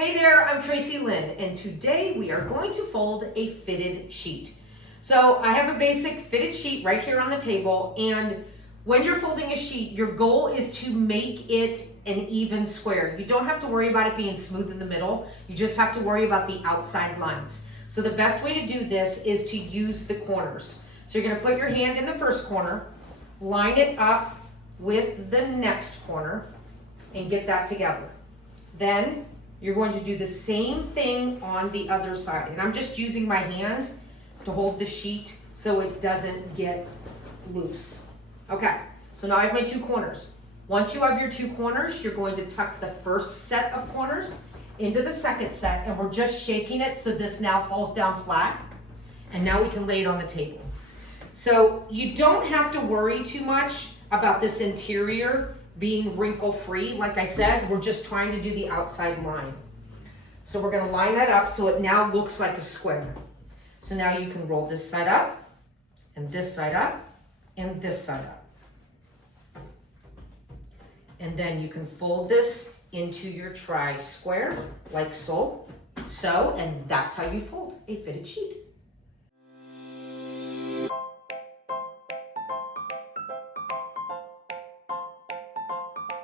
Hey there, I'm Tracy Lynn, and today we are going to fold a fitted sheet. So I have a basic fitted sheet right here on the table, and when you're folding a sheet, your goal is to make it an even square. You don't have to worry about it being smooth in the middle. You just have to worry about the outside lines. So the best way to do this is to use the corners. So you're gonna put your hand in the first corner, line it up with the next corner, and get that together. Then you're going to do the same thing on the other side. And I'm just using my hand to hold the sheet so it doesn't get loose. Okay, so now I have my two corners. Once you have your two corners, you're going to tuck the first set of corners into the second set, and we're just shaking it so this now falls down flat. And now we can lay it on the table. So you don't have to worry too much about this interior being wrinkle-free. Like I said, we're just trying to do the outside line. So we're gonna line that up so it now looks like a square. So now you can roll this side up, and this side up, and this side up. And then you can fold this into your tri-square, like so, and that's how you fold a fitted sheet.